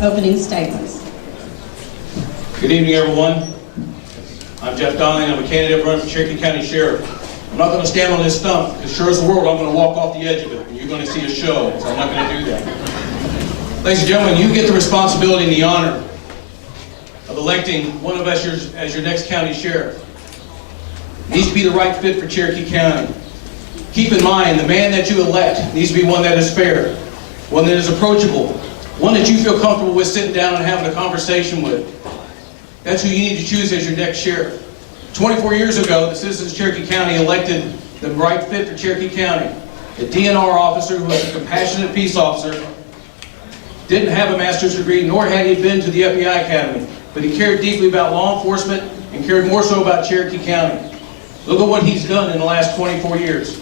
opening statements. Good evening, everyone. I'm Jeff Donnelly. I'm a candidate running for Cherokee County Sheriff. I'm not going to stand on this stump, because sure as the world, I'm going to walk off the edge of it, and you're going to see a show, so I'm not going to do that. Ladies and gentlemen, you get the responsibility and the honor of electing one of us as your next county sheriff. It needs to be the right fit for Cherokee County. Keep in mind, the man that you elect needs to be one that is fair, one that is approachable, one that you feel comfortable with sitting down and having a conversation with. That's who you need to choose as your next sheriff. 24 years ago, the citizens of Cherokee County elected the right fit for Cherokee County. A DNR officer who was a compassionate peace officer, didn't have a master's degree, nor had he been to the FBI Academy, but he cared deeply about law enforcement and cared more so about Cherokee County. Look at what he's done in the last 24 years.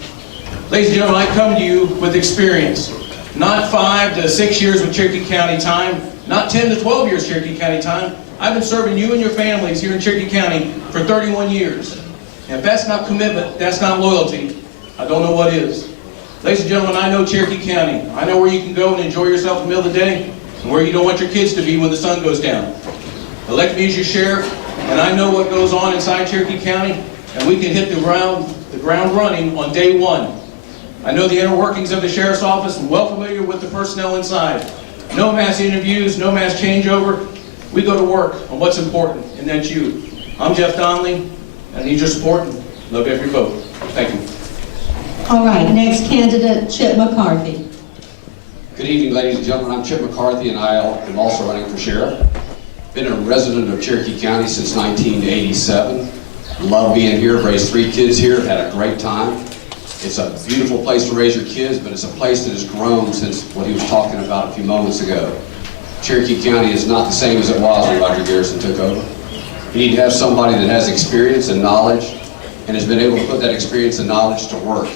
Ladies and gentlemen, I come to you with experience. Not 5 to 6 years with Cherokee County time, not 10 to 12 years Cherokee County time. I've been serving you and your families here in Cherokee County for 31 years. And if that's not commitment, that's not loyalty, I don't know what is. Ladies and gentlemen, I know Cherokee County. I know where you can go and enjoy yourself in the middle of the day and where you don't want your kids to be when the sun goes down. Elect me as your sheriff, and I know what goes on inside Cherokee County, and we can hit the ground running on day one. I know the inner workings of the sheriff's office and well familiar with the personnel inside. No mass interviews, no mass changeover. We go to work on what's important, and that's you. I'm Jeff Donnelly, and I need your support and love every vote. Thank you. All right, next candidate, Chip McCarthy. Good evening, ladies and gentlemen. I'm Chip McCarthy, and I am also running for sheriff. Been a resident of Cherokee County since 1987. Love being here, raised 3 kids here, had a great time. It's a beautiful place to raise your kids, but it's a place that has grown since what he was talking about a few moments ago. Cherokee County is not the same as it was when Roger Garrison took over. You need to have somebody that has experience and knowledge and has been able to put that experience and knowledge to work.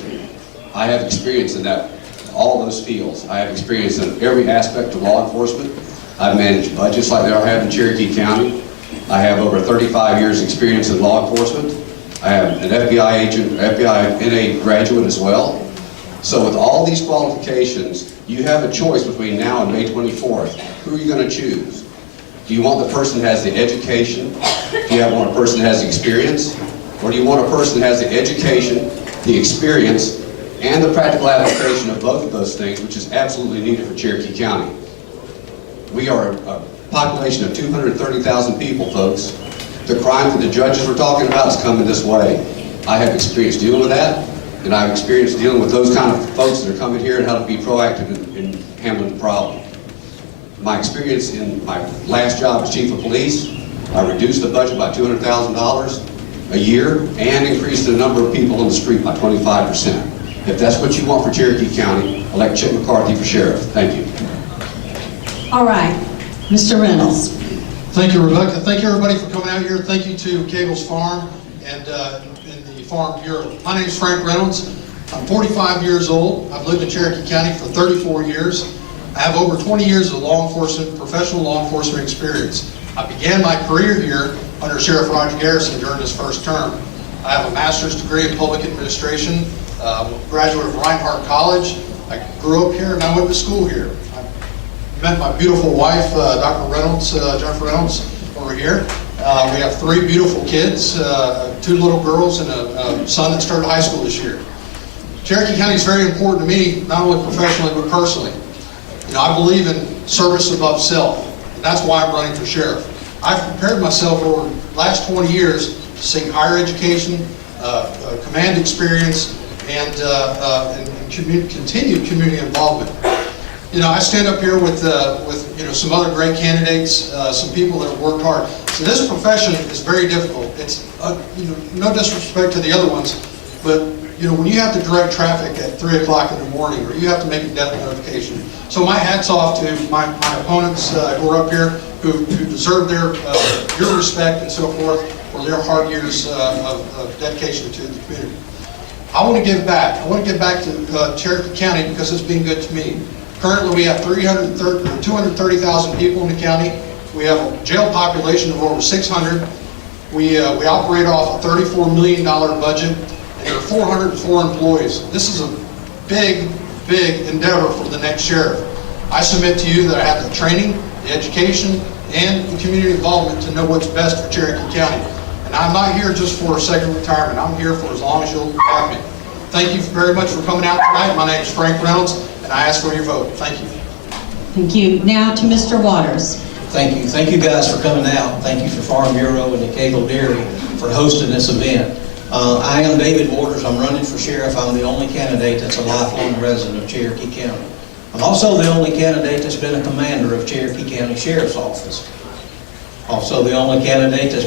I have experience in all those fields. I have experience in every aspect of law enforcement. I've managed budgets like they have in Cherokee County. I have over 35 years experience in law enforcement. I have an FBI agent, FBI NA graduate as well. So with all these qualifications, you have a choice between now and May 24th. Who are you going to choose? Do you want the person that has the education? Do you want a person that has the experience? Or do you want a person that has the education, the experience, and the practical application of both of those things, which is absolutely needed for Cherokee County? We are a population of 230,000 people, folks. The crime that the judges were talking about is coming this way. I have experience dealing with that, and I have experience dealing with those kind of folks that are coming here and how to be proactive in handling the problem. My experience in my last job as chief of police, I reduced the budget by $200,000 a year and increased the number of people on the street by 25%. If that's what you want for Cherokee County, elect Chip McCarthy for sheriff. Thank you. All right, Mr. Reynolds. Thank you, Rebecca. Thank you, everybody, for coming out here. Thank you to Cagle's Farm and the Farm Bureau. My name is Frank Reynolds. I'm 45 years old. I've lived in Cherokee County for 34 years. I have over 20 years of law enforcement, professional law enforcement experience. I began my career here under Sheriff Roger Garrison during his first term. I have a master's degree in public administration, graduate of Reinhardt College. I grew up here and I went to school here. Met my beautiful wife, Dr. Reynolds, Jennifer Reynolds, over here. We have 3 beautiful kids, 2 little girls and a son that started high school this year. Cherokee County is very important to me, not only professionally but personally. You know, I believe in service above self, and that's why I'm running for sheriff. I've prepared myself over the last 20 years to seek higher education, command experience, and continued community involvement. You know, I stand up here with some other great candidates, some people that have worked hard. So this profession is very difficult. It's no disrespect to the other ones, but when you have to direct traffic at 3 o'clock in the morning, or you have to make a death notification. So my hat's off to my opponents who are up here, who deserve your respect and so forth for their hard years of dedication to the community. I want to give back. I want to give back to Cherokee County because it's been good to me. Currently, we have 230,000 people in the county. We have a jail population of over 600. We operate off a $34 million budget, and there are 404 employees. This is a big endeavor for the next sheriff. I submit to you that I have the training, the education, and the community involvement to know what's best for Cherokee County. And I'm not here just for a second retirement. I'm here for as long as you'll have me. Thank you very much for coming out tonight. My name is Frank Reynolds, and I ask for your vote. Thank you. Thank you. Now to Mr. Waters. Thank you. Thank you guys for coming out. Thank you for Farm Bureau and the Cagle Dairy for hosting this event. I am David Waters. I'm running for sheriff. I'm the only candidate that's a lifelong resident of Cherokee County. I'm also the only candidate that's been a commander of Cherokee County Sheriff's Office. Also the only candidate that's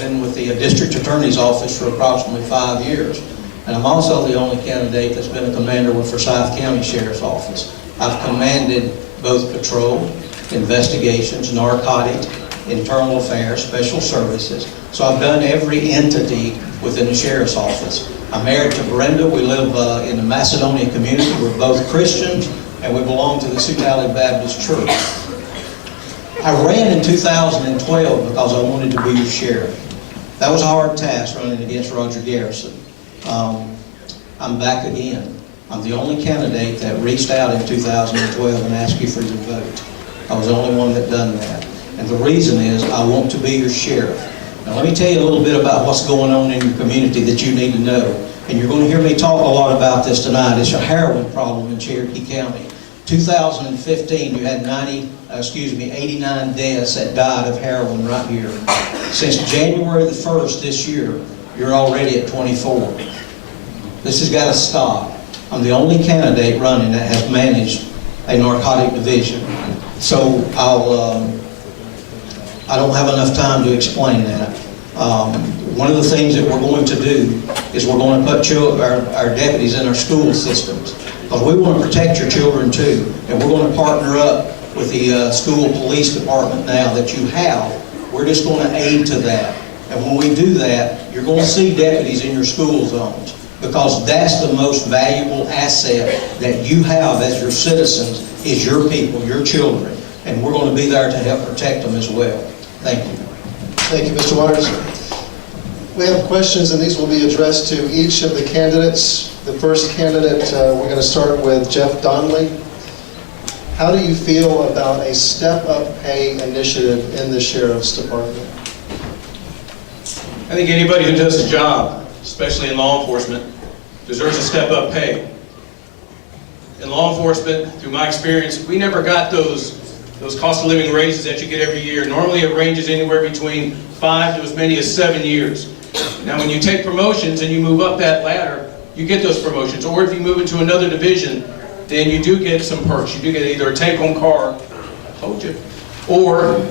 been with the District Attorney's Office for approximately 5 years. And I'm also the only candidate that's been a commander with Forsyth County Sheriff's Office. I've commanded both patrol, investigations, narcotics, internal affairs, special services. So I've done every entity within the Sheriff's Office. I'm married to Brenda. We live in the Macedonia community. We're both Christians, and we belong to the Sioux Valley Baptist Church. I ran in 2012 because I wanted to be your sheriff. That was a hard task, running against Roger Garrison. I'm back again. I'm the only candidate that reached out in 2012 and asked you for your vote. I was the only one that done that. And the reason is I want to be your sheriff. Now let me tell you a little bit about what's going on in your community that you need to know. And you're going to hear me talk a lot about this tonight. It's a heroin problem in Cherokee County. 2015, you had 89 deaths that died of heroin right here. Since January the 1st this year, you're already at 24. This has got to stop. I'm the only candidate running that has managed a narcotic division. So I don't have enough time to explain that. One of the things that we're going to do is we're going to put our deputies in our school systems, because we want to protect your children too. And we're going to partner up with the school police department now that you have. We're just going to aid to that. And when we do that, you're going to see deputies in your school zones, because that's the most valuable asset that you have as your citizens, is your people, your children. And we're going to be there to help protect them as well. Thank you. Thank you, Mr. Waters. We have questions, and these will be addressed to each of the candidates. The first candidate, we're going to start with Jeff Donnelly. How do you feel about a step-up pay initiative in the Sheriff's Department? I think anybody who does the job, especially in law enforcement, deserves a step-up pay. In law enforcement, through my experience, we never got those cost of living raises that you get every year. Normally it ranges anywhere between 5 to as many as 7 years. Now when you take promotions and you move up that ladder, you get those promotions. Or if you move into another division, then you do get some perks. You do get either a take-home car, I told you, or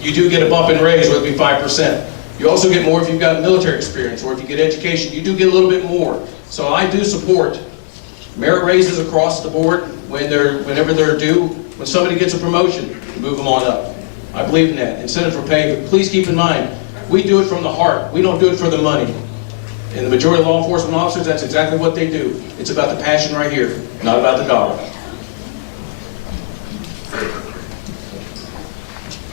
you do get a bump in raise, whether it be 5%. You also get more if you've got military experience, or if you get education. You do get a little bit more. So I do support merit raises across the board whenever they're due. When somebody gets a promotion, move them on up. I believe in that. Incentive for pay, but please keep in mind, we do it from the heart. We don't do it for the money. And the majority of law enforcement officers, that's exactly what they do. It's about the passion right here, not about the dollar.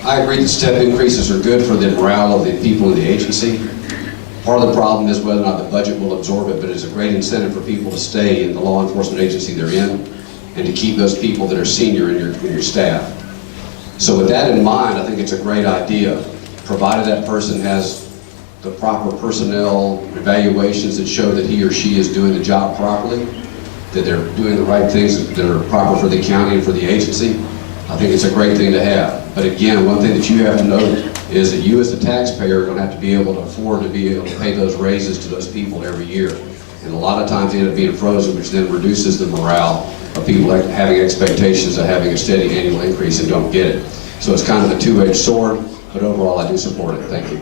I agree that step increases are good for the morale of the people in the agency. Part of the problem is whether or not the budget will absorb it, but it's a great incentive for people to stay in the law enforcement agency they're in, and to keep those people that are senior in your staff. So with that in mind, I think it's a great idea, provided that person has the proper personnel evaluations that show that he or she is doing the job properly, that they're doing the right things that are proper for the county and for the agency. I think it's a great thing to have. But again, one thing that you have to note is that you as the taxpayer are going to have to be able to afford to be able to pay those raises to those people every year. And a lot of times they end up being frozen, which then reduces the morale of people having expectations of having a steady annual increase and don't get it. So it's kind of a two-edged sword, but overall I do support it. Thank you.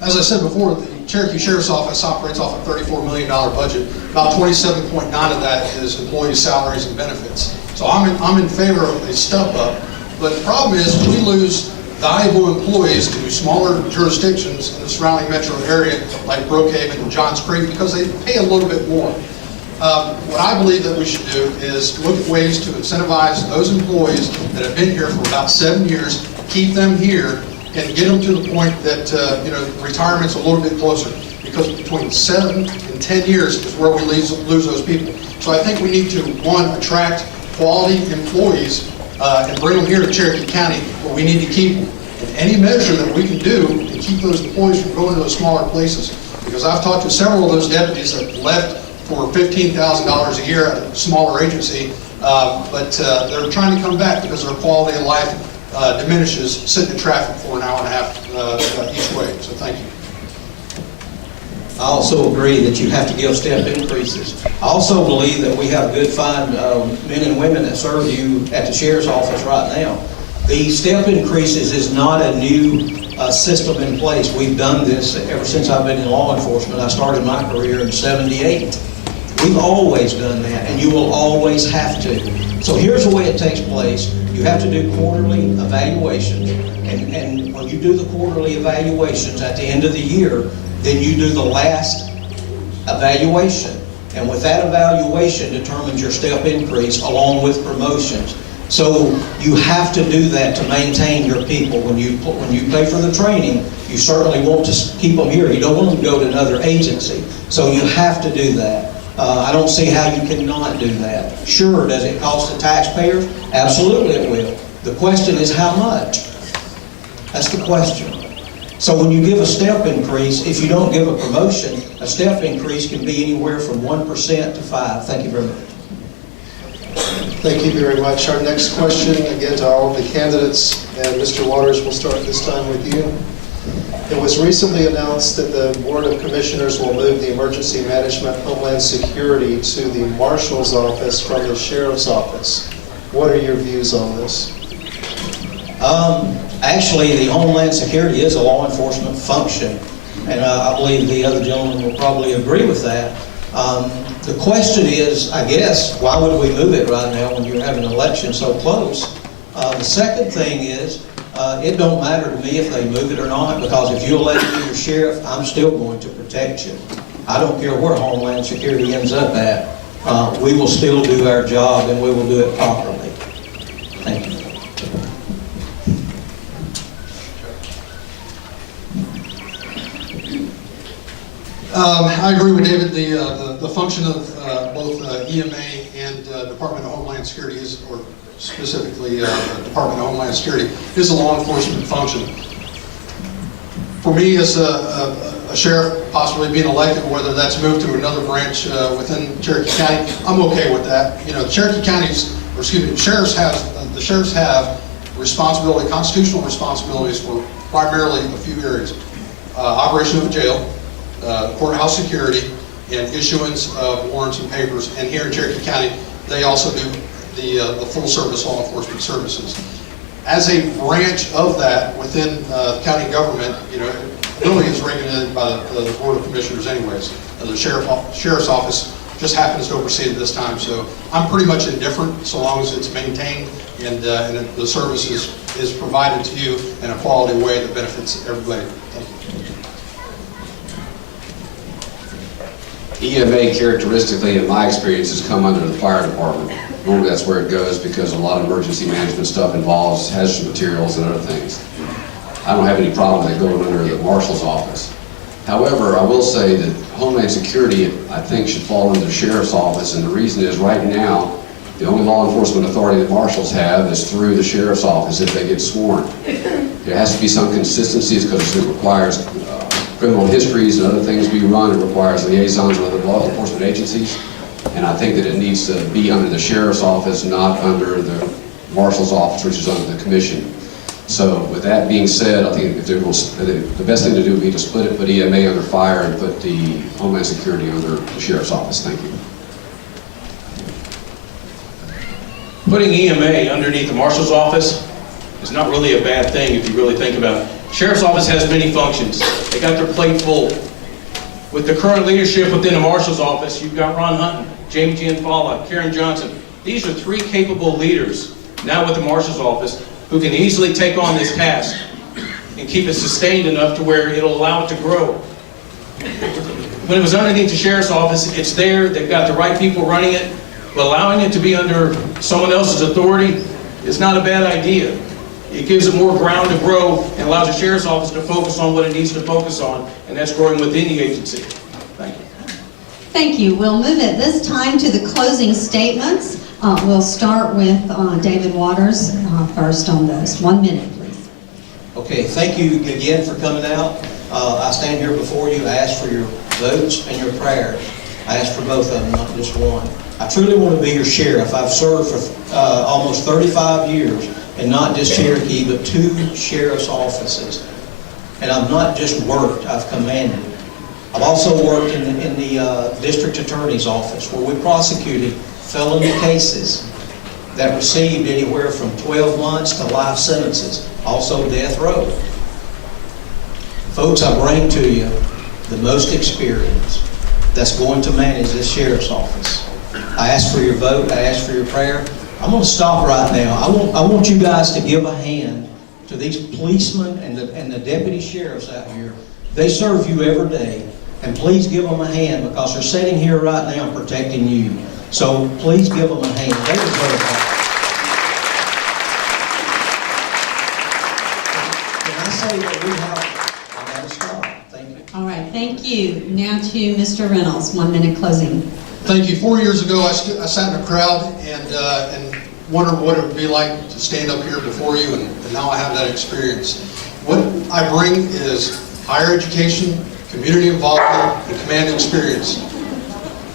As I said before, the Cherokee Sheriff's Office operates off a $34 million budget. About 27.9 of that is employee salaries and benefits. So I'm in favor of a step up, but the problem is we lose valuable employees to smaller jurisdictions in the surrounding metro area like Brookhaven and Johns Creek because they pay a little bit more. What I believe that we should do is look at ways to incentivize those employees that have been here for about 7 years, keep them here, and get them to the point that retirement's a little bit closer. Because between 7 and 10 years is where we lose those people. So I think we need to, one, attract quality employees and bring them here to Cherokee County, but we need to keep them. And any measure that we can do to keep those employees from going to those smaller places, because I've talked to several of those deputies that left for $15,000 a year at a smaller agency, but they're trying to come back because their quality of life diminishes sitting in traffic for an hour and a half each way. So thank you. I also agree that you have to give step increases. I also believe that we have good, fine men and women that serve you at the sheriff's office right now. The step increases is not a new system in place. We've done this ever since I've been in law enforcement. I started my career in '78. We've always done that, and you will always have to. So here's the way it takes place. You have to do quarterly evaluations, and when you do the quarterly evaluations at the end of the year, then you do the last evaluation. And with that evaluation determines your step increase along with promotions. So you have to do that to maintain your people. When you pay for the training, you certainly want to keep them here. You don't want them to go to another agency. So you have to do that. I don't see how you cannot do that. Sure, does it cost the taxpayers? Absolutely it will. The question is how much? That's the question. So when you give a step increase, if you don't give a promotion, a step increase can be anywhere from 1% to 5%. Thank you very much. Thank you very much. Our next question, again to all of the candidates, and Mr. Waters, we'll start this time with you. It was recently announced that the Board of Commissioners will move the Emergency Management Homeland Security to the Marshal's office from the Sheriff's office. What are your views on this? Actually, the Homeland Security is a law enforcement function, and I believe the other gentleman will probably agree with that. The question is, I guess, why would we move it right now when you have an election so close? The second thing is, it don't matter to me if they move it or not, because if you elect me your sheriff, I'm still going to protect you. I don't care where Homeland Security ends up at. We will still do our job, and we will do it properly. Thank you. I agree with David. The function of both EMA and Department of Homeland Security is, or specifically Department of Homeland Security, is a law enforcement function. For me, as a sheriff possibly being elected, whether that's moved to another branch within Cherokee County, I'm okay with that. You know, Cherokee County's, or excuse me, the sheriffs have responsibility, constitutional responsibilities for primarily a few areas: operation of a jail, courthouse security, and issuance of warrants and papers. And here in Cherokee County, they also do the full service law enforcement services. As a branch of that within the county government, you know, it really is regulated by the Board of Commissioners anyways. The Sheriff's Office just happens to oversee it this time, so I'm pretty much indifferent so long as it's maintained and the service is provided to you in a quality way that benefits everybody. Thank you. EMA characteristically, in my experience, has come under the fire department. Normally that's where it goes because a lot of emergency management stuff involves hazardous materials and other things. I don't have any problem with it going under the marshal's office. However, I will say that Homeland Security, I think, should fall under the sheriff's office, and the reason is right now, the only law enforcement authority that marshals have is through the sheriff's office if they get sworn. There has to be some consistency because it requires criminal histories and other things be run. It requires liaisons with other law enforcement agencies. And I think that it needs to be under the sheriff's office, not under the marshal's office, which is under the commission. So with that being said, I think if the best thing to do would be to split it, put EMA under fire and put the Homeland Security under the sheriff's office. Thank you. Putting EMA underneath the marshal's office is not really a bad thing if you really think about it. Sheriff's office has many functions. They got their plate full. With the current leadership within the marshal's office, you've got Ron Hutton, Jamie Gianfala, Karen Johnson. These are three capable leaders now with the marshal's office who can easily take on this task and keep it sustained enough to where it'll allow it to grow. When it was underneath the sheriff's office, it's there, they've got the right people running it, but allowing it to be under someone else's authority is not a bad idea. It gives it more ground to grow and allows the sheriff's office to focus on what it needs to focus on, and that's growing within the agency. Thank you. Thank you. We'll move at this time to the closing statements. We'll start with David Waters first on this. 1 minute, please. Okay, thank you again for coming out. I stand here before you, I ask for your votes and your prayers. I ask for both of them, not just one. I truly want to be your sheriff. I've served for almost 35 years, and not just Cherokee, but 2 sheriff's offices. And I've not just worked, I've commanded. I've also worked in the district attorney's office, where we prosecuted felony cases that received anywhere from 12 months to life sentences, also death row. Folks, I bring to you the most experience that's going to manage this sheriff's office. I ask for your vote, I ask for your prayer. I'm going to stop right now. I want you guys to give a hand to these policemen and the deputy sheriffs out here. They serve you every day, and please give them a hand, because they're sitting here right now protecting you. So please give them a hand. They deserve that. Can I say that we have, I gotta stop. Thank you. All right, thank you. Now to Mr. Reynolds, 1 minute closing. Thank you. 4 years ago, I sat in a crowd and wondered what it would be like to stand up here before you, and now I have that experience. What I bring is higher education, community involvement, and command experience.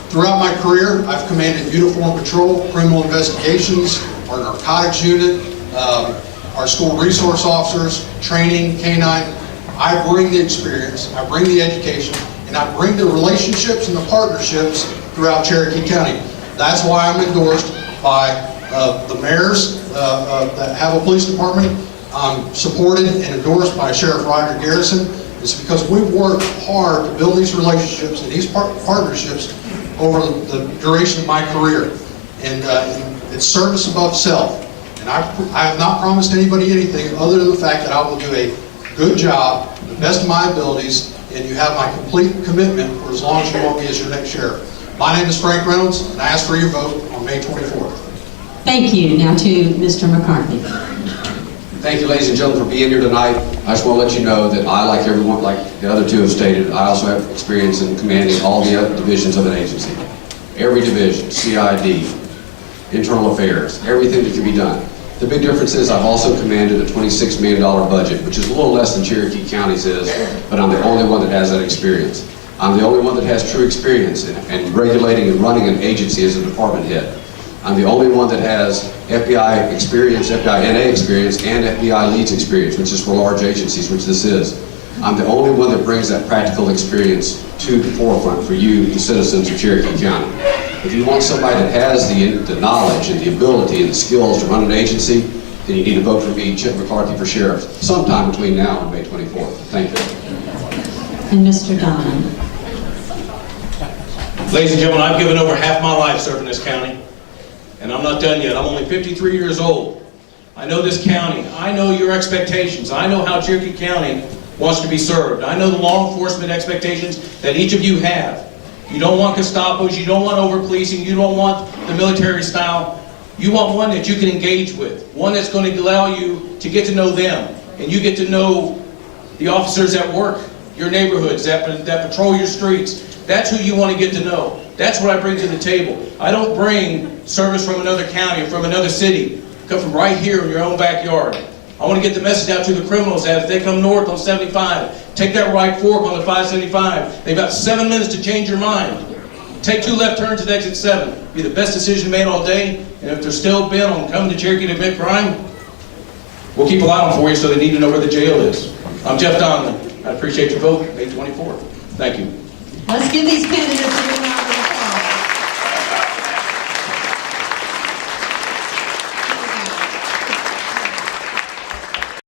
Throughout my career, I've commanded uniform patrol, criminal investigations, our narcotics unit, our school resource officers, training, canine. I bring the experience, I bring the education, and I bring the relationships and the partnerships throughout Cherokee County. That's why I'm endorsed by the mayors that have a police department. I'm supported and endorsed by Sheriff Roger Garrison. It's because we've worked hard to build these relationships and these partnerships over the duration of my career. And it's service above self. And I have not promised anybody anything other than the fact that I will do a good job, the best of my abilities, and you have my complete commitment for as long as you want me as your next sheriff. My name is Frank Reynolds, and I ask for your vote on May 24th. Thank you. Now to Mr. McCarthy. Thank you, ladies and gentlemen, for being here tonight. I just want to let you know that I, like everyone, like the other 2 have stated, I also have experience in commanding all the other divisions of an agency. Every division, CID, internal affairs, everything that can be done. The big difference is I've also commanded a $26 million budget, which is a little less than Cherokee County's is, but I'm the only one that has that experience. I'm the only one that has true experience in regulating and running an agency as a department head. I'm the only one that has FBI experience, FBI NA experience, and FBI leads experience, which is for large agencies, which this is. I'm the only one that brings that practical experience to the forefront for you, the citizens of Cherokee County. If you want somebody that has the knowledge and the ability and the skills to run an agency, then you need to vote for me, Chip McCarthy, for sheriff, sometime between now and May 24th. Thank you. And Mr. Donnan. Ladies and gentlemen, I've given over half my life serving this county, and I'm not done yet. I'm only 53 years old. I know this county. I know your expectations. I know how Cherokee County wants to be served. I know the law enforcement expectations that each of you have. You don't want Gestapos, you don't want over-policing, you don't want the military style. You want one that you can engage with, one that's going to allow you to get to know them, and you get to know the officers at work, your neighborhoods, that patrol your streets. That's who you want to get to know. That's what I bring to the table. I don't bring service from another county or from another city. Come from right here in your own backyard. I want to get the message out to the criminals that if they come north on 75, take that right fork on the 575. They've got 7 minutes to change your mind. Take 2 left turns at exit 7. Be the best decision made all day. And if they're still bent on coming to Cherokee to commit crime, we'll keep an eye on for you so they need to know where the jail is. I'm Jeff Donnelly. I appreciate your vote, May 24th. Thank you. Let's give these candidates a